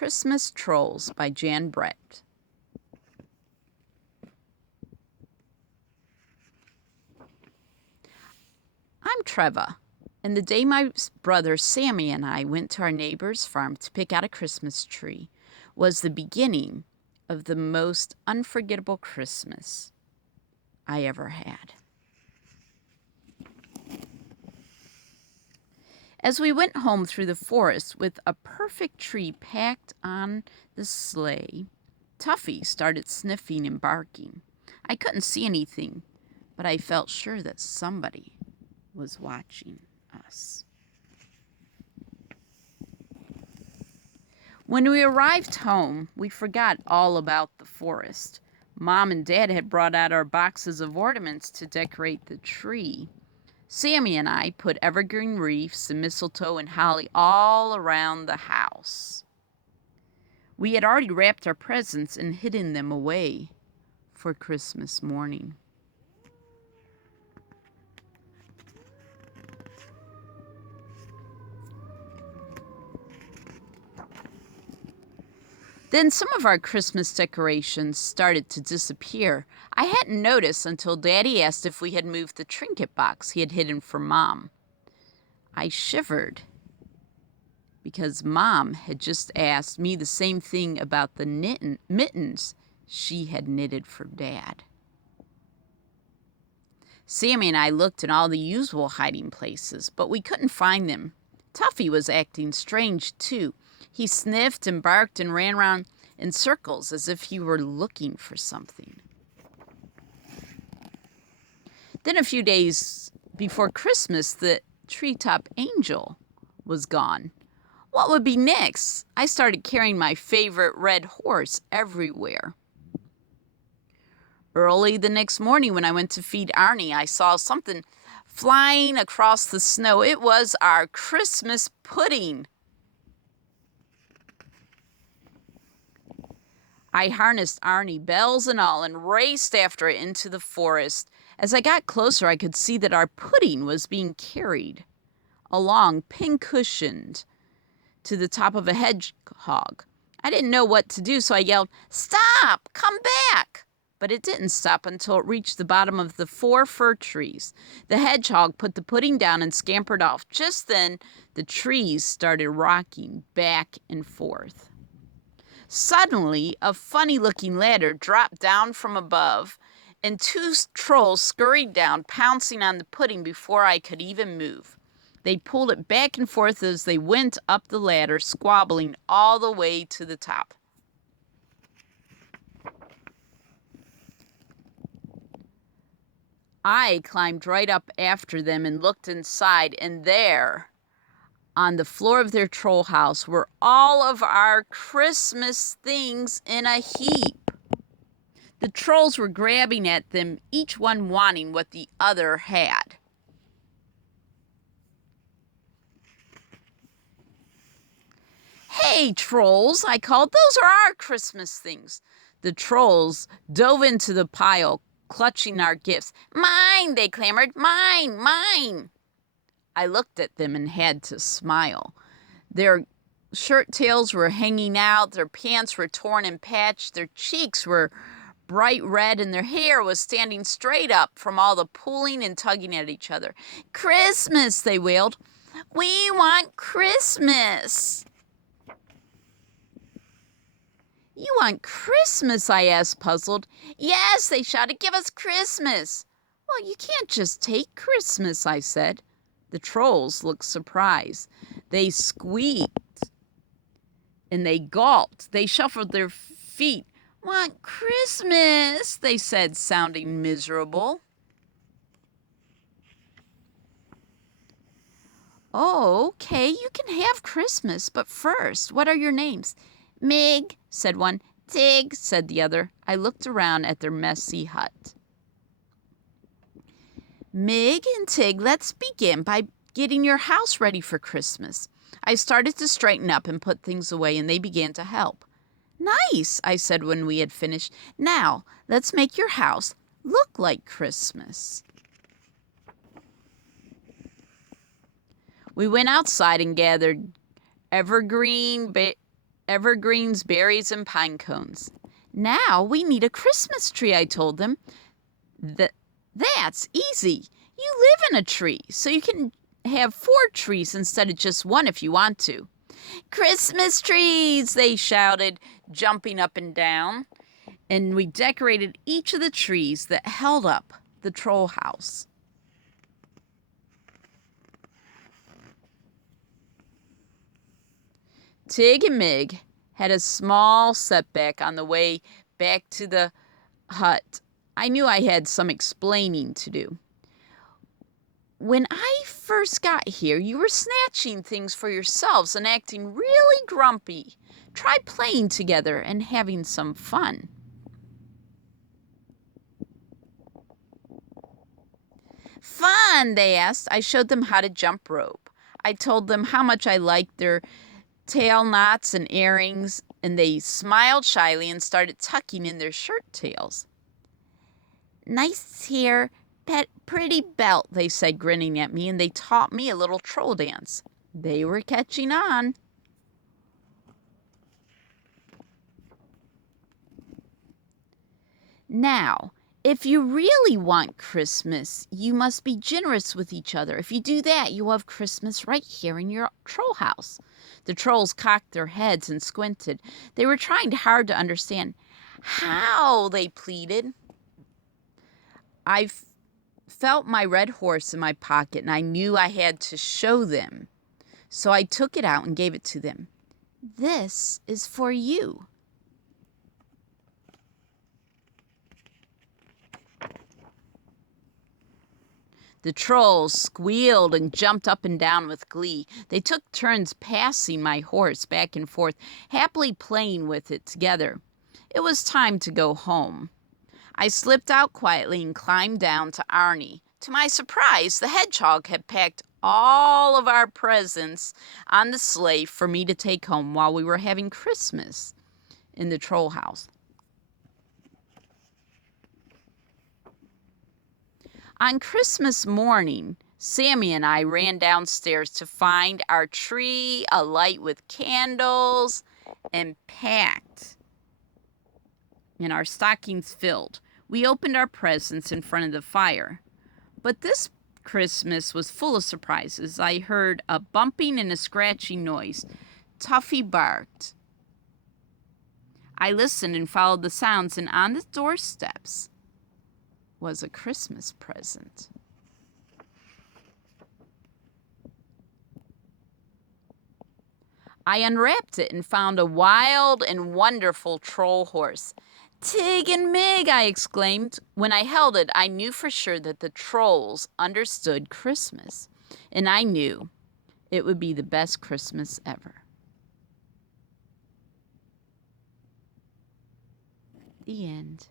Christmas Trolls by Jan Brett. I'm Treva, and the day my brother Sammy and I went to our neighbor's farm to pick out a Christmas tree was the beginning of the most unforgettable Christmas I ever had. As we went home through the forest with a perfect tree packed on the sleigh, Tuffy started sniffing and barking. I couldn't see anything, but I felt sure that somebody was watching us. When we arrived home, we forgot all about the forest. Mom and Dad had brought out our boxes of ornaments to decorate the tree. Sammy and I put evergreen wreaths and mistletoe and holly all around the house. We had already wrapped our presents and hidden them away for Christmas morning. Then some of our Christmas decorations started to disappear. I hadn't noticed until Daddy asked if we had moved the trinket box he had hidden for Mom. I shivered because Mom had just asked me the same thing about the mittens she had knitted for Dad. Sammy and I looked in all the usual hiding places, but we couldn't find them. Tuffy was acting strange, too. He sniffed and barked and ran around in circles as if he were looking for something. Then a few days before Christmas, the treetop angel was gone. What would be next? I started carrying my favorite red horse everywhere. Early the next morning when I went to feed Arnie, I saw something flying across the snow. It was our Christmas pudding. I harnessed Arnie, bells and all, and raced after it into the forest. As I got closer, I could see that our pudding was being carried along, pin-cushioned, to the top of a hedgehog. I didn't know what to do, so I yelled, "Stop! Come back!" But it didn't stop until it reached the bottom of the 4 fir trees. The hedgehog put the pudding down and scampered off. Just then, the trees started rocking back and forth. Suddenly, a funny-looking ladder dropped down from above, and 2 trolls scurried down, pouncing on the pudding before I could even move. They pulled it back and forth as they went up the ladder, squabbling all the way to the top. I climbed right up after them and looked inside, and there, on the floor of their troll house, were all of our Christmas things in a heap. The trolls were grabbing at them, each one wanting what the other had. "Hey, trolls," I called, "those are our Christmas things." The trolls dove into the pile, clutching our gifts. "Mine," they clamored, "mine, mine." I looked at them and had to smile. Their shirt tails were hanging out, their pants were torn and patched, their cheeks were bright red, and their hair was standing straight up from all the pulling and tugging at each other. "Christmas," they wailed. "We want Christmas." "You want Christmas?" I asked, puzzled. "Yes," they shouted, "give us Christmas." "Well, you can't just take Christmas," I said. The trolls looked surprised. They squeaked and they gulped. They shuffled their feet. "Want Christmas," they said, sounding miserable. "Oh, okay, you can have Christmas, but first, what are your names?" "Mig," said one. "Tig," said the other. I looked around at their messy hut. "Mig and Tig, let's begin by getting your house ready for Christmas." I started to straighten up and put things away, and they began to help. "Nice," I said when we had finished. "Now, let's make your house look like Christmas." We went outside and gathered evergreen evergreens, berries, and pine cones. Now we need a Christmas tree, I told them. That's easy. You live in a tree, so you can have 4 trees instead of just one if you want to. Christmas trees, they shouted, jumping up and down. And we decorated each of the trees that held up the troll house. Tig and Mig had a small setback on the way back to the hut. I knew I had some explaining to do. When I first got here, you were snatching things for yourselves and acting really grumpy. Try playing together and having some fun. Fun, they asked. I showed them how to jump rope. I told them how much I liked their tail knots and earrings, and they smiled shyly and started tucking in their shirt tails. Nice hair, pretty belt, they said, grinning at me, and they taught me a little troll dance. They were catching on. Now, if you really want Christmas, you must be generous with each other. If you do that, you'll have Christmas right here in your troll house. The trolls cocked their heads and squinted. They were trying hard to understand. How, they pleaded. I felt my red horse in my pocket, and I knew I had to show them. So I took it out and gave it to them. This is for you. The trolls squealed and jumped up and down with glee. They took turns passing my horse back and forth, happily playing with it together. It was time to go home. I slipped out quietly and climbed down to Arnie. To my surprise, the hedgehog had packed all of our presents on the sleigh for me to take home while we were having Christmas in the troll house. On Christmas morning, Sammy and I ran downstairs to find our tree alight with candles and packed and our stockings filled. We opened our presents in front of the fire. But this Christmas was full of surprises. I heard a bumping and a scratching noise. Tuffy barked. I listened and followed the sounds, and on the doorsteps was a Christmas present. I unwrapped it and found a wild and wonderful troll horse. Tig and Mig, I exclaimed. When I held it, I knew for sure that the trolls understood Christmas, and I knew it would be the best Christmas ever. The end.